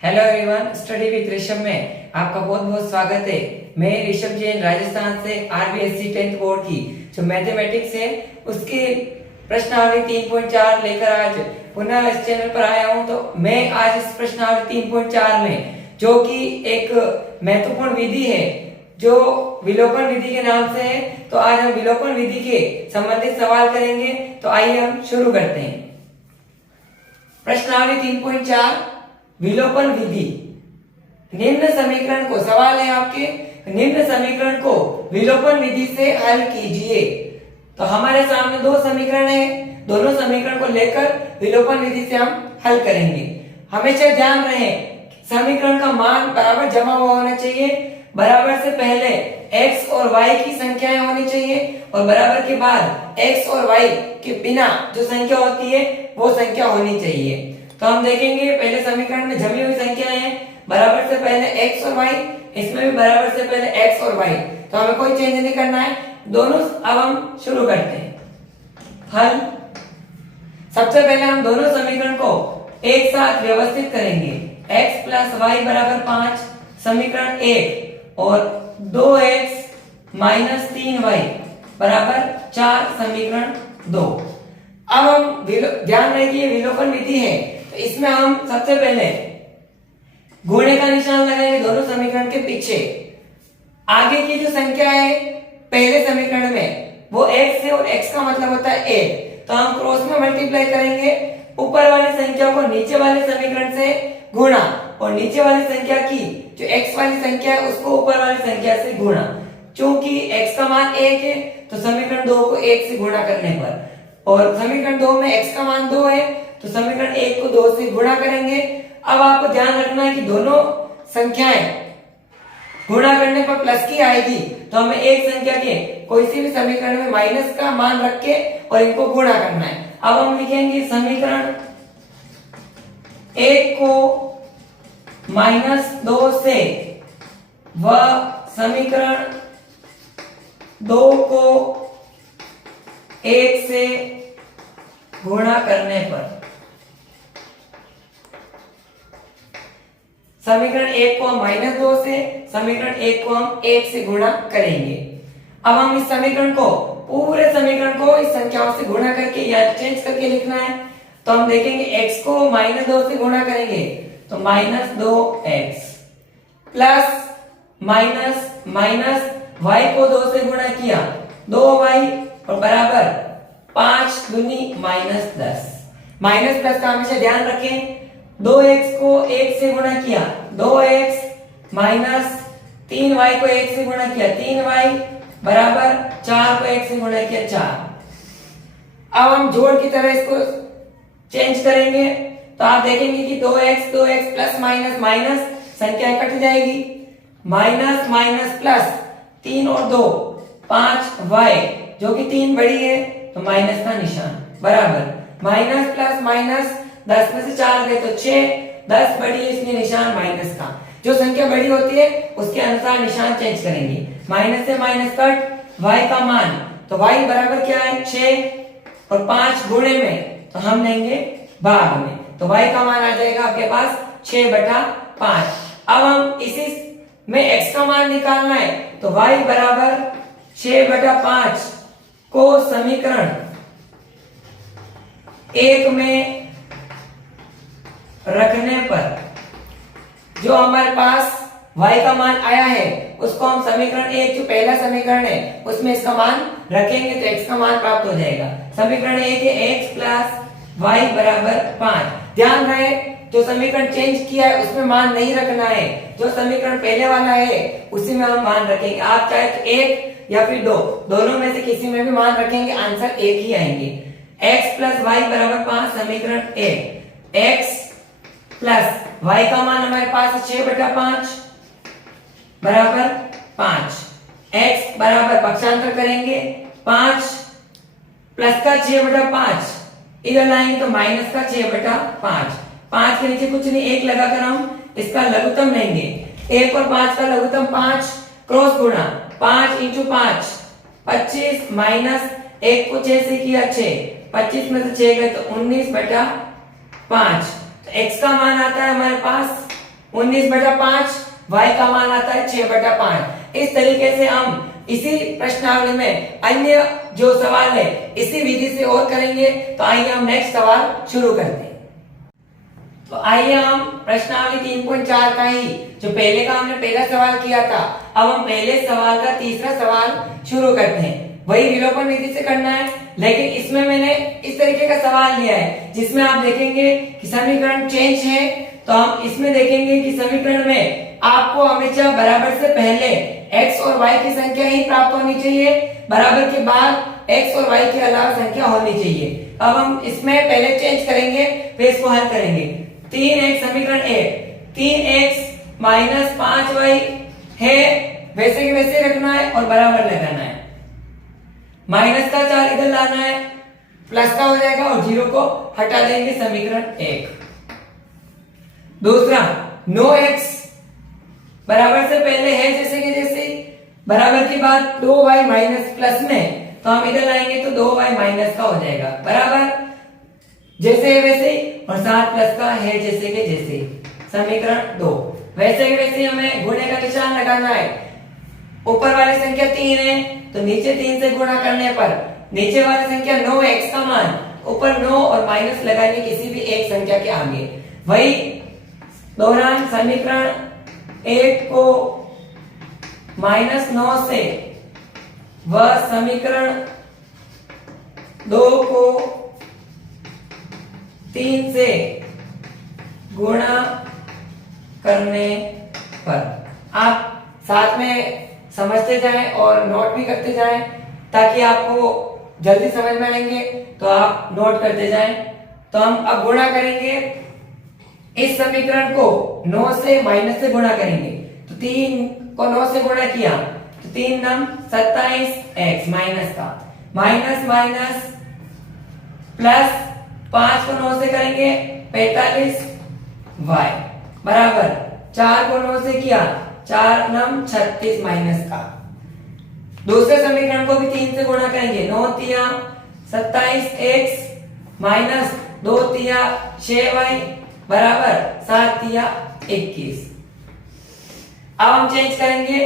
Hello everyone, study with Rishabh में आपका बहुत बहुत स्वागत है। मैं ऋषभ जैन राजस्थान से आरबीएससी 10th बोर्ड की जो मैथमेटिक्स है उसकी प्रश्नावली 3.4 लेकर आज पुनः इस चैनल पर आया हूं। तो मैं आज इस प्रश्नावली 3.4 में जो कि एक महत्वपूर्ण विधि है जो विलोपन विधि के नाम से है, तो आज हम विलोपन विधि के संबंधित सवाल करेंगे। तो आइए हम शुरू करते हैं। प्रश्नावली 3.4 विलोपन विधि। निम्न समीकरण को, सवाल है आपके, निम्न समीकरण को विलोपन विधि से हल कीजिए। तो हमारे सामने दो समीकरण है, दोनों समीकरण को लेकर विलोपन विधि से हम हल करेंगे। हमेशा ध्यान रहे समीकरण का मान बराबर जमा हुआ होना चाहिए, बराबर से पहले x और y की संख्याएं होनी चाहिए और बराबर के बाद x और y के बिना जो संख्या होती है वो संख्या होनी चाहिए। तो हम देखेंगे पहले समीकरण में जमी हुई संख्याएं हैं, बराबर से पहले x और y, इसमें भी बराबर से पहले x और y, तो हमें कोई चेंज नहीं करना है दोनों। अब हम शुरू करते हैं हल। सबसे पहले हम दोनों समीकरण को एक साथ व्यवस्थित करेंगे। x प्लस वाई बराबर 5 समीकरण 1 और 2x माइनस 3y बराबर 4 समीकरण 2। अब हम ध्यान रहे कि ये विलोपन विधि है, तो इसमें हम सबसे पहले गुणे का निशान लगाएंगे दोनों समीकरण के पीछे। आगे की जो संख्या है पहले समीकरण में वो x है और x का मतलब होता है 1, तो हम क्रॉस में मल्टीप्लाई करेंगे। ऊपर वाली संख्या को नीचे वाले समीकरण से गुणा और नीचे वाली संख्या की जो x वाली संख्या है उसको ऊपर वाली संख्या से गुणा। चूंकि x का मान 1 है तो समीकरण 2 को 1 से गुणा करने पर, और समीकरण 2 में x का मान 2 है तो समीकरण 1 को 2 से गुणा करेंगे। अब आपको ध्यान रखना है कि दोनों संख्याएं गुणा करने पर प्लस की आएगी, तो हमें एक संख्या के कोई सी भी समीकरण में माइनस का मान रख के और इनको गुणा करना है। अब हम लिखेंगे समीकरण 1 को -2 से व समीकरण 2 को 1 से गुणा करने पर समीकरण 1 को हम -2 से, समीकरण 1 को हम 1 से गुणा करेंगे। अब हम इस समीकरण को, पूरे समीकरण को इस संख्याओं से गुणा करके या चेंज करके लिखना है। तो हम देखेंगे x को -2 से गुणा करेंगे तो -2x plus minus minus y को 2 से गुणा किया 2y और बराबर 5 दूनी -10। माइनस प्लस का हमेशा ध्यान रखें। 2x को 1 से गुणा किया 2x माइनस 3y को 1 से गुणा किया 3y बराबर 4 को 1 से गुणा किया 4। अब हम जोड़ की तरह इसको चेंज करेंगे तो आप देखेंगे कि 2x प्लस माइनस माइनस संख्या कट जाएगी, माइनस माइनस प्लस 3 और 2 5y जो कि 3 बड़ी है तो माइनस का निशान बराबर माइनस प्लस माइनस 10 में से 4 गए तो 6, 10 बड़ी है इसलिए निशान माइनस का। जो संख्या बड़ी होती है उसके अनुसार निशान चेंज करेंगे। माइनस से माइनस कट, y का मान, तो y बराबर क्या है 6 और 5 गुणे में तो हम लेंगे भाग में, तो y का मान आ जाएगा आपके पास 6/5। अब हम इसी में x का मान निकालना है तो y बराबर 6/5 को समीकरण 1 में रखने पर जो हमारे पास y का मान आया है उसको हम समीकरण 1 जो पहला समीकरण है उसमें इसका मान रखेंगे तो x का मान प्राप्त हो जाएगा। समीकरण 1 है x प्लस y बराबर 5। ध्यान रहे जो समीकरण चेंज किया है उसमें मान नहीं रखना है, जो समीकरण पहले वाला है उसी में हम मान रखेंगे। आप चाहे तो 1 या फिर 2 दोनों में से किसी में भी मान रखेंगे, आंसर 1 ही आएंगे। x प्लस y बराबर 5 समीकरण 1, x प्लस y का मान हमारे पास 6/5 बराबर 5, x बराबर पक्षांतर करेंगे 5 प्लस का 6/5 इधर लाएंगे तो माइनस का 6/5। 5 के नीचे कुछ नहीं, 1 लगाकर हम इसका लघुत्तम लेंगे। 1 और 5 का लघुत्तम 5, क्रॉस गुणा 5 × 5 25 माइनस एक को 6 से किया 6, 25 में से 6 गए तो 19/5। तो x का मान आता है हमारे पास 19/5, y का मान आता है 6/5। इस तरीके से हम इसी प्रश्नावली में अन्य जो सवाल है इसी विधि से और करेंगे। तो आइए हम नेक्स्ट सवाल शुरू करते हैं। तो आइए हम प्रश्नावली 3.4 का ही जो पहले का हमने पहला सवाल किया था, अब हम पहले सवाल का तीसरा सवाल शुरू करते हैं। वही विलोपन विधि से करना है, लेकिन इसमें मैंने इस तरीके का सवाल लिया है जिसमें आप देखेंगे कि समीकरण चेंज है। तो हम इसमें देखेंगे कि समीकरण में आपको हमेशा बराबर से पहले x और y की संख्या ही प्राप्त होनी चाहिए, बराबर के बाद x और y के अलावा संख्या होनी चाहिए। अब हम इसमें पहले चेंज करेंगे फिर इसको हल करेंगे। 3x समीकरण 1 3x माइनस 5y है, वैसे के वैसे रखना है और बराबर लगाना है। माइनस का 4 इधर लाना है, प्लस का हो जाएगा और 0 को हटा देंगे, समीकरण 1। दूसरा 9x बराबर से पहले है जैसे कि जैसे, बराबर के बाद 2y माइनस प्लस में, तो हम इधर लाएंगे तो 2y माइनस का हो जाएगा, बराबर जैसे है वैसे, और 7 प्लस का है जैसे के जैसे, समीकरण 2। वैसे के वैसे हमें गुणे का निशान लगाना है। ऊपर वाली संख्या 3 है तो नीचे 3 से गुणा करने पर नीचे वाली संख्या 9x का मान ऊपर 9 और माइनस लगाएंगे किसी भी एक संख्या के आगे। वही दौरान समीकरण 1 को -9 से व समीकरण 2 को 3 से गुणा करने पर आप साथ में समझते जाएं और नोट भी करते जाएं ताकि आपको जल्दी समझ में आएंगे, तो आप नोट करते जाएं। तो हम अब गुणा करेंगे, इस समीकरण को 9 से माइनस से गुणा करेंगे। तो 3 को 9 से गुणा किया तो 3 9 27x माइनस का माइनस माइनस प्लस 5 को 9 से करेंगे 45y बराबर 4 को 9 से किया 4 9 36 माइनस का। दूसरे समीकरण को भी 3 से गुणा करेंगे, 9 तिया 27x माइनस 2 तिया 6y बराबर 7 तिया 21। अब हम चेंज करेंगे,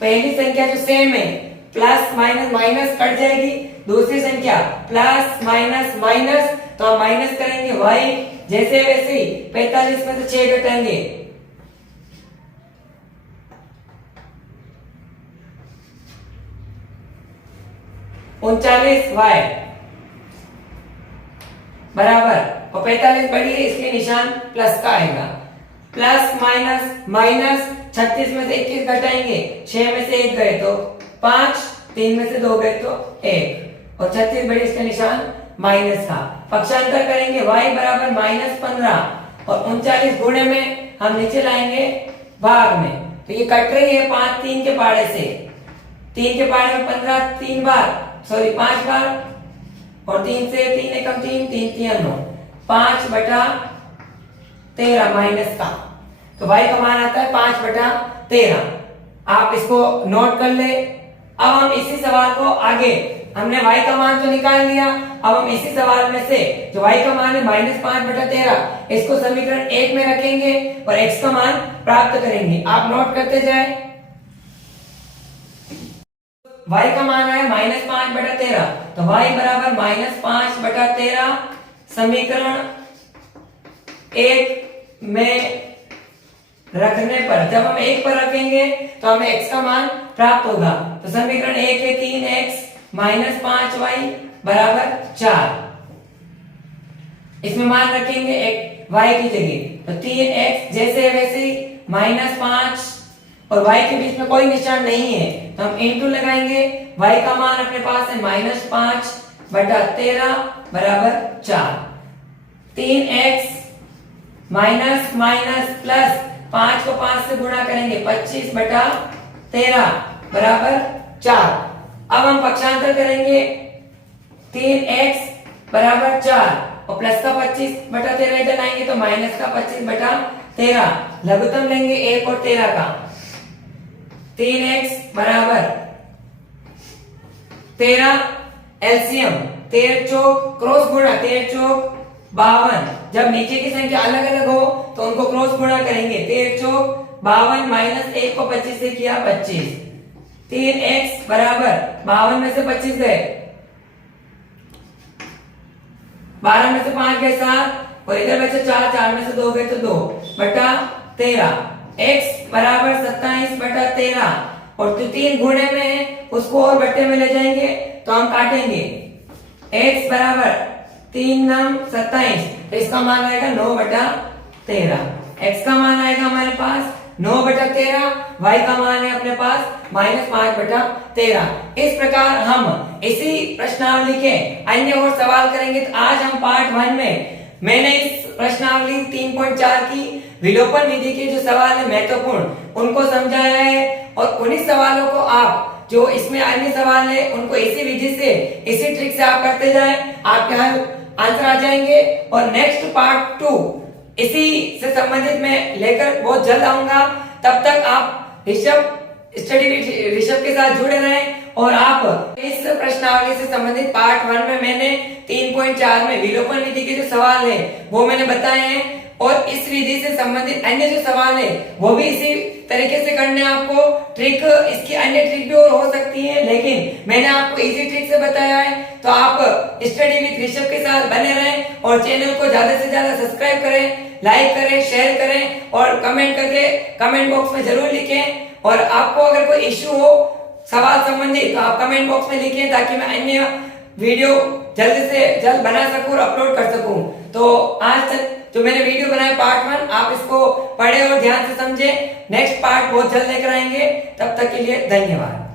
पहली संख्या जो सेम है प्लस माइनस माइनस कट जाएगी, दूसरी संख्या प्लस माइनस माइनस, तो हम माइनस करेंगे y जैसे वैसे ही 45 में से 6 घटाएंगे 39y बराबर, और 45 बड़ी है इसलिए निशान प्लस का आएगा। प्लस माइनस माइनस 36 में से 21 घटाएंगे, 6 में से 1 गए तो 5, 3 में से 2 गए तो 1, और 36 बड़ी इसका निशान माइनस का। पक्षांतर करेंगे y बराबर -15 और 39 गुणे में हम नीचे लाएंगे भाग में, तो ये कट रही है 5 3 के पाड़े से, 3 के पाड़े में 15 3 बार, सॉरी 5 बार, और 3 से 3 एकम 3 3 3 9, 5/13 माइनस का। तो y का मान आता है 5/13। आप इसको नोट कर ले। अब हम इसी सवाल को आगे, हमने y का मान तो निकाल लिया, अब हम इसी सवाल में से जो y का मान है -5/13 इसको समीकरण 1 में रखेंगे और x का मान प्राप्त करेंगे। आप नोट करते जाए। y का मान है -5/13, तो y बराबर -5/13 समीकरण 1 में रखने पर, जब हम 1 पर रखेंगे तो हमें x का मान प्राप्त होगा। तो समीकरण 1 है 3x -5y बराबर 4। इसमें मान रखेंगे y की जगह, तो 3x जैसे वैसे -5 और y के बीच में कोई निशान नहीं है तो हम इंटू लगाएंगे। y का मान अपने पास है -5/13 बराबर 4। 3x माइनस माइनस प्लस 5 को 5 से गुणा करेंगे 25/13 बराबर 4। अब हम पक्षांतर करेंगे, 3x बराबर 4 और प्लस का 25/13 इधर लाएंगे तो माइनस का 25/13, लघुत्तम लेंगे 1 और 13 का। 3x बराबर 13 एलसीएम 13 चौक क्रॉस गुणा 13 चौक 52। जब नीचे की संख्या अलग अलग हो तो उनको क्रॉस गुणा करेंगे। 13 चौक 52 माइनस 1 को 25 से किया 25। 3x बराबर 52 में से 25 गए, 12 में से 5 गए 7 और इधर बचे 4, 4 में से 2 गए तो 2 बटा 13। x बराबर 27 बटा 13 और जो 3 गुणे में है उसको और बट्टे में ले जाएंगे तो हम काटेंगे। x बराबर 3 9 27 तो इसका मान आएगा 9 बटा 13। x का मान आएगा हमारे पास 9 बटा 13, y का मान है अपने पास -5 बटा 13। इस प्रकार हम इसी प्रश्नावली के अन्य और सवाल करेंगे। तो आज हम पार्ट 1 में मैंने इस प्रश्नावली 3.4 की विलोपन विधि के जो सवाल है महत्वपूर्ण उनको समझाया है और उन्हीं सवालों को आप जो इसमें अन्य सवाल है उनको इसी विधि से इसी ट्रिक से आप करते जाएं, आपके हल आंसर आ जाएंगे। और नेक्स्ट पार्ट 2 इसी से संबंधित मैं लेकर बहुत जल्द आऊंगा। तब तक आप ऋषभ स्टडी ऋषभ के साथ जुड़े रहें और आप इस प्रश्नावली से संबंधित पार्ट 1 में मैंने 3.4 में विलोपन विधि के जो सवाल है वो मैंने बताए हैं और इस विधि से संबंधित अन्य जो सवाल है वो भी इसी तरीके से करने आपको। ट्रिक इसकी अन्य ट्रिक भी और हो सकती है लेकिन मैंने आपको इजी ट्रिक से बताया है। तो आप स्टडी विद ऋषभ के साथ बने रहें और चैनल को ज्यादा से ज्यादा सब्सक्राइब करें, लाइक करें, शेयर करें और कमेंट करके कमेंट बॉक्स में जरूर लिखें। और आपको अगर कोई इश्यू हो सवाल संबंधी तो आप कमेंट बॉक्स में लिखें ताकि मैं अन्य वीडियो जल्द से जल्द बना सकूं और अपलोड कर सकूं। तो आज तक जो मैंने वीडियो बनाया पार्ट 1 आप इसको पढ़े और ध्यान से समझे। नेक्स्ट पार्ट बहुत जल्द लेकर आएंगे, तब तक के लिए धन्यवाद।